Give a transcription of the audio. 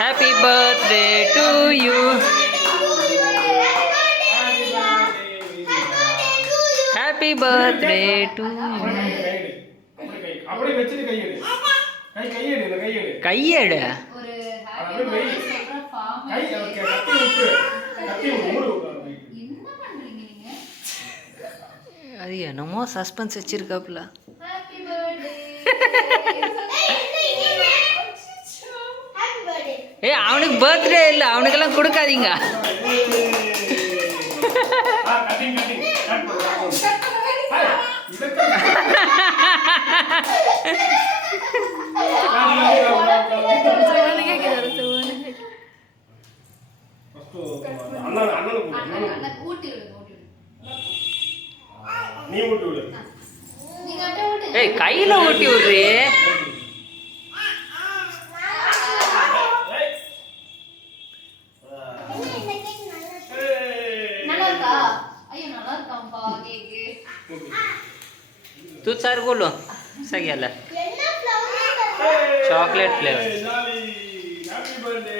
Happy birthday to you. Happy birthday to you. அப்படியே வெச்சிட்டு கையெடு. கையெடு இல்ல கையெடு. கையெடு. ஒரு ஹேப்பி பர்த்டே சொல்ற ஃபார்ம். கை ஓகே கட்டி விட்டு. கட்டி மூடு. என்ன பண்றீங்க நீங்க? அது என்னமோ சஸ்பென்ஸ் வச்சிருக்காப்ல. Happy birthday. ஏய் அவனுக்கு பர்த்டே இல்ல, அவனுக்கெல்லாம் கொடுக்காதீங்க. கட்டிங் கட் பண்ணு. ஏய் கையில ஊட்டி விடுறே. तू चार बोलो सगळ्याला चॉकलेट फ्लेवर. Happy birthday